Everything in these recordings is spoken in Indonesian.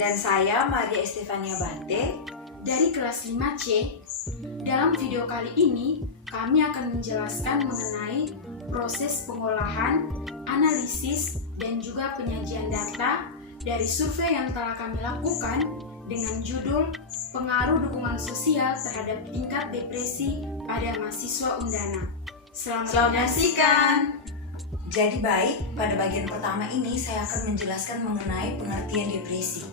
Dan saya Maria Estefania Bante dari kelas 5C. Dalam video kali ini, kami akan menjelaskan mengenai proses pengolahan, analisis, dan juga penyajian data dari survei yang telah kami lakukan dengan judul Pengaruh Dukungan Sosial Terhadap Tingkat Depresi pada Mahasiswa Undana. Selamat menyaksikan! Jadi baik, pada bagian pertama ini saya akan menjelaskan mengenai pengertian depresi.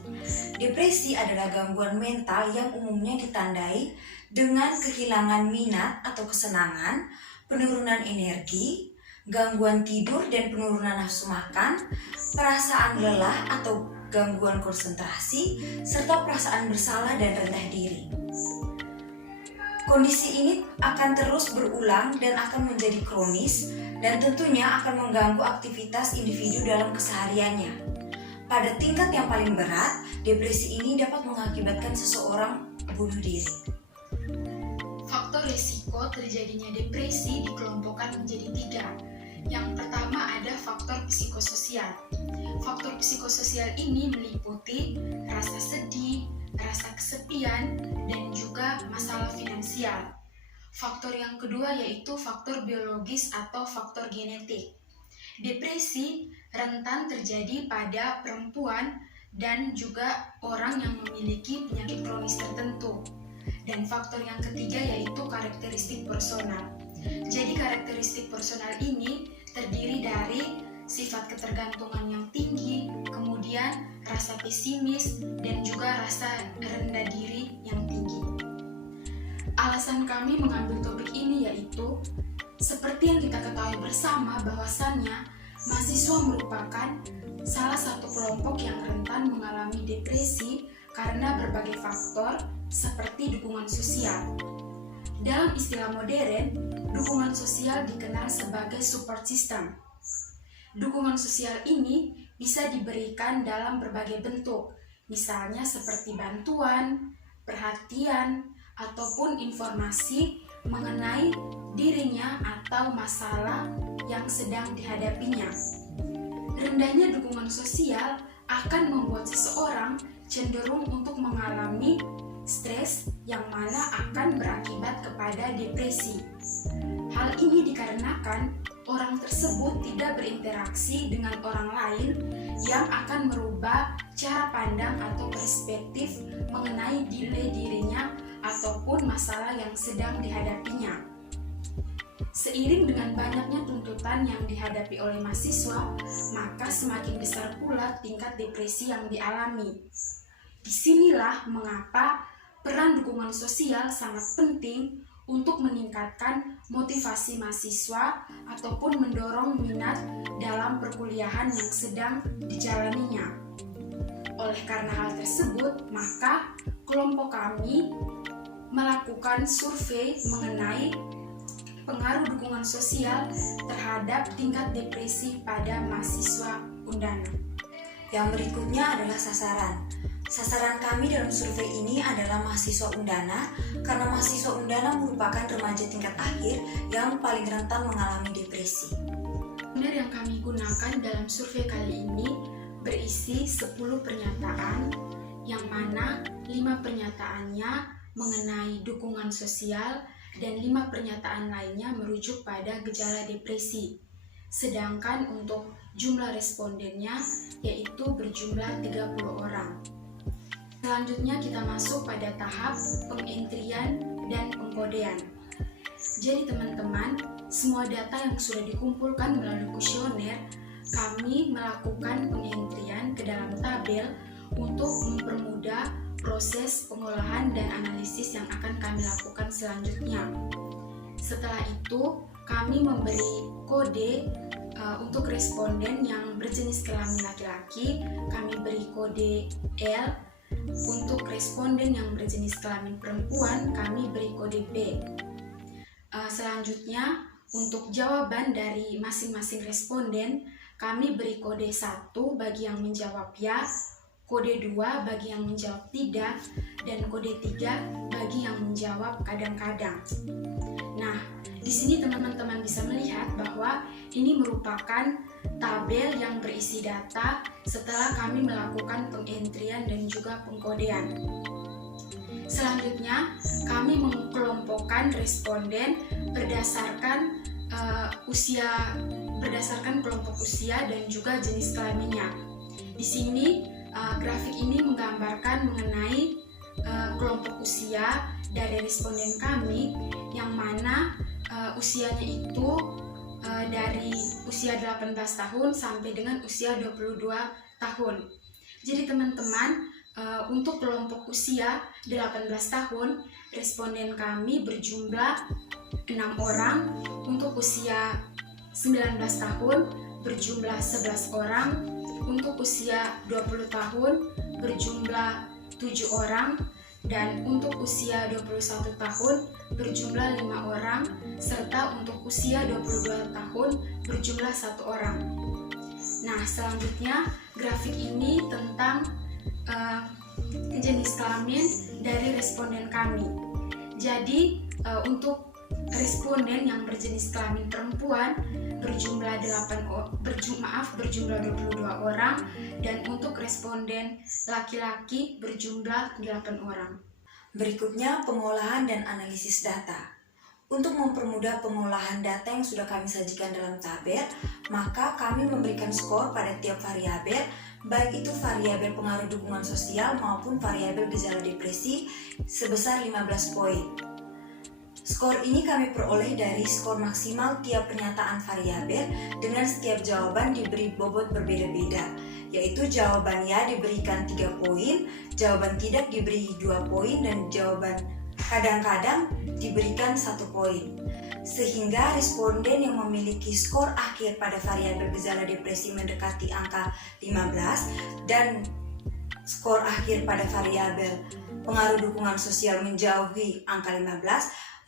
Depresi adalah gangguan mental yang umumnya ditandai dengan kehilangan minat atau kesenangan, penurunan energi, gangguan tidur dan penurunan nafsu makan, perasaan lelah atau gangguan konsentrasi, serta perasaan bersalah dan rendah diri. Kondisi ini akan terus berulang dan akan menjadi kronis dan tentunya akan mengganggu aktivitas individu dalam kesehariannya. Pada tingkat yang paling berat, depresi ini dapat mengakibatkan seseorang bunuh diri. Faktor risiko terjadinya depresi dikelompokkan menjadi 3. Yang pertama ada faktor psikososial. Faktor psikososial ini meliputi rasa sedih, rasa kesepian, dan juga masalah finansial. Faktor yang kedua yaitu faktor biologis atau faktor genetik. Depresi rentan terjadi pada perempuan dan juga orang yang memiliki penyakit kronis tertentu. Dan faktor yang ketiga yaitu karakteristik personal. Jadi karakteristik personal ini terdiri dari sifat ketergantungan yang tinggi, kemudian rasa pesimis, dan juga rasa rendah diri yang tinggi. Alasan kami mengambil topik ini yaitu seperti yang kita ketahui bersama bahwasannya mahasiswa merupakan salah satu kelompok yang rentan mengalami depresi karena berbagai faktor seperti dukungan sosial. Dalam istilah modern, dukungan sosial dikenal sebagai support system. Dukungan sosial ini bisa diberikan dalam berbagai bentuk, misalnya seperti bantuan, perhatian, ataupun informasi mengenai dirinya atau masalah yang sedang dihadapinya. Rendahnya dukungan sosial akan membuat seseorang cenderung untuk mengalami stres yang mana akan berakibat kepada depresi. Hal ini dikarenakan orang tersebut tidak berinteraksi dengan orang lain yang akan merubah cara pandang atau perspektif mengenai dirinya ataupun masalah yang sedang dihadapinya. Seiring dengan banyaknya tuntutan yang dihadapi oleh mahasiswa, maka semakin besar pula tingkat depresi yang dialami. Disinilah mengapa peran dukungan sosial sangat penting untuk meningkatkan motivasi mahasiswa ataupun mendorong minat dalam perkuliahan yang sedang dijalaninya. Oleh karena hal tersebut, maka kelompok kami melakukan survei mengenai pengaruh dukungan sosial terhadap tingkat depresi pada mahasiswa Undana. Yang berikutnya adalah sasaran. Sasaran kami dalam survei ini adalah mahasiswa Undana karena mahasiswa Undana merupakan remaja tingkat akhir yang paling rentan mengalami depresi. Kuesioner yang kami gunakan dalam survei kali ini berisi 10 pernyataan yang mana 5 pernyataannya mengenai dukungan sosial dan 5 pernyataan lainnya merujuk pada gejala depresi. Sedangkan untuk jumlah respondennya yaitu berjumlah 30 orang. Selanjutnya kita masuk pada tahap pengentrian dan pengkodean. Jadi teman-teman, semua data yang sudah dikumpulkan melalui kuesioner, kami melakukan pengentrian ke dalam tabel untuk mempermudah proses pengolahan dan analisis yang akan kami lakukan selanjutnya. Setelah itu, kami memberi kode untuk responden yang berjenis kelamin laki-laki, kami beri kode L. Untuk responden yang berjenis kelamin perempuan, kami beri kode B. Selanjutnya, untuk jawaban dari masing-masing responden, kami beri kode 1 bagi yang menjawab ya, kode 2 bagi yang menjawab tidak, dan kode 3 bagi yang menjawab kadang-kadang. Nah, Di sini teman-teman bisa melihat bahwa ini merupakan tabel yang berisi data setelah kami melakukan pengentrian dan juga pengkodean. Selanjutnya, kami mengkelompokkan responden berdasarkan kelompok usia dan juga jenis kelaminnya. Di sini grafik ini menggambarkan mengenai kelompok usia dari responden kami, yang mana usianya itu dari usia 18 tahun sampai dengan usia 22 tahun. Jadi teman-teman, untuk kelompok usia 18 tahun, responden kami berjumlah 6 orang. Untuk usia 19 tahun berjumlah 11 orang. Untuk usia 20 tahun berjumlah 7 orang. Dan untuk usia 21 tahun berjumlah 5 orang, serta untuk usia 22 tahun berjumlah 1 orang. Nah, selanjutnya grafik ini tentang jenis kelamin dari responden kami. Jadi untuk responden yang berjenis kelamin perempuan berjumlah 22 orang, dan untuk responden laki-laki berjumlah 8 orang. Berikutnya pengolahan dan analisis data. Untuk mempermudah pengolahan data yang sudah kami sajikan dalam tabel, maka kami memberikan skor pada tiap variabel, baik itu variabel pengaruh dukungan sosial maupun variabel gejala depresi, sebesar 15 poin. Skor ini kami peroleh dari skor maksimal tiap pernyataan variabel dengan setiap jawaban diberi bobot berbeda-beda, yaitu jawaban ya diberikan 3 poin, jawaban tidak diberi 2 poin, dan jawaban kadang-kadang diberikan 1 poin. Sehingga responden yang memiliki skor akhir pada variabel gejala depresi mendekati angka 15 dan skor akhir pada variabel pengaruh dukungan sosial menjauhi angka 15,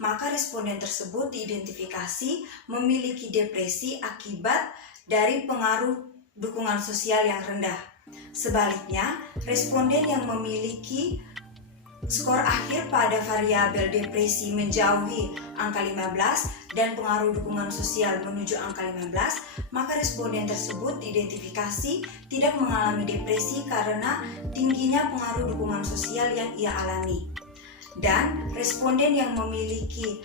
maka responden tersebut diidentifikasi memiliki depresi akibat dari pengaruh dukungan sosial yang rendah. Sebaliknya, responden yang memiliki skor akhir pada variabel depresi menjauhi angka 15 dan pengaruh dukungan sosial menuju angka 15, maka responden tersebut diidentifikasi tidak mengalami depresi karena tingginya pengaruh dukungan sosial yang ia alami. Dan responden yang memiliki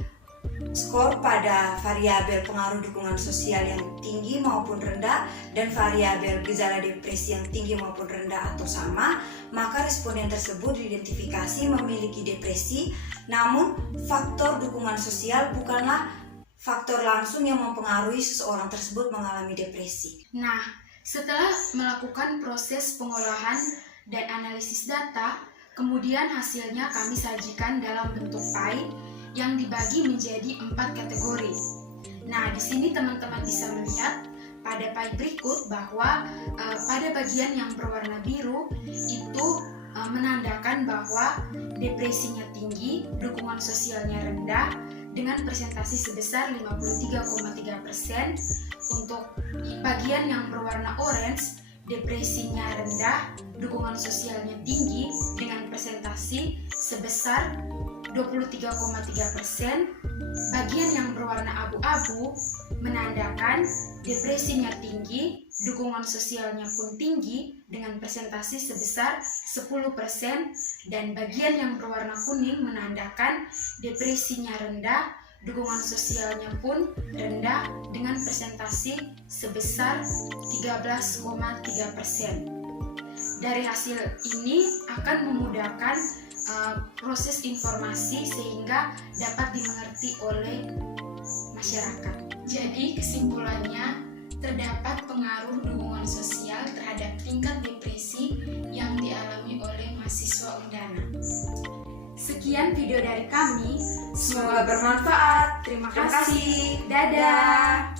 skor pada variabel pengaruh dukungan sosial yang tinggi maupun rendah dan variabel gejala depresi yang tinggi maupun rendah atau sama, maka responden tersebut diidentifikasi memiliki depresi, namun faktor dukungan sosial bukanlah faktor langsung yang mempengaruhi seseorang tersebut mengalami depresi. Nah, setelah melakukan proses pengolahan dan analisis data, kemudian hasilnya kami sajikan dalam bentuk pie yang dibagi menjadi 4 kategori. Nah, di sini teman-teman bisa melihat pada pie berikut bahwa pada bagian yang berwarna biru itu menandakan bahwa depresinya tinggi, dukungan sosialnya rendah dengan persentase sebesar 53,3%. Untuk bagian yang berwarna orange, depresinya rendah, dukungan sosialnya tinggi dengan persentase sebesar 23,3%. Bagian yang berwarna abu-abu menandakan depresinya tinggi, dukungan sosialnya pun tinggi dengan persentase sebesar 10%, dan bagian yang berwarna kuning menandakan depresinya rendah, dukungan sosialnya pun rendah dengan persentase sebesar 13,3%. Dari hasil ini akan memudahkan proses informasi sehingga dapat dimengerti oleh masyarakat. Jadi kesimpulannya, terdapat pengaruh dukungan sosial terhadap tingkat depresi yang dialami oleh mahasiswa Undana. Sekian video dari kami, Semoga bermanfaat. Terima kasih. Dadah.